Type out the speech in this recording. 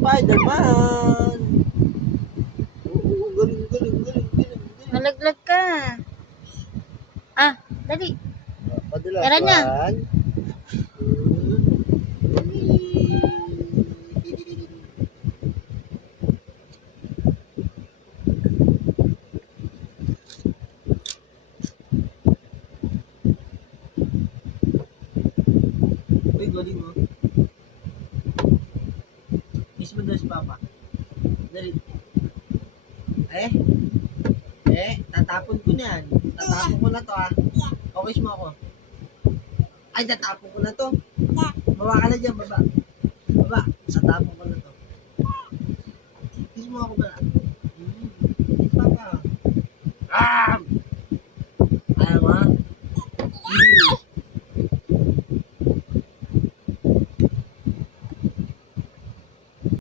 Spider-Man. Oo, galing, galing, galing, galing, galing. Malaglag ka. Ah, dali. Padala, Tara na. one, two, three. Uy, galing mo. Kiss mo daw si Papa. Dali. Tatapon ko na yan. Tatapon ko na to, ah. O, kiss mo ako. Ay, tatapon ko na to. Baba ka na dyan, baba. Baba, tatapon ko na to. Kiss mo ako ba? Kiss Papa. Ah! Ayaw mo, ah?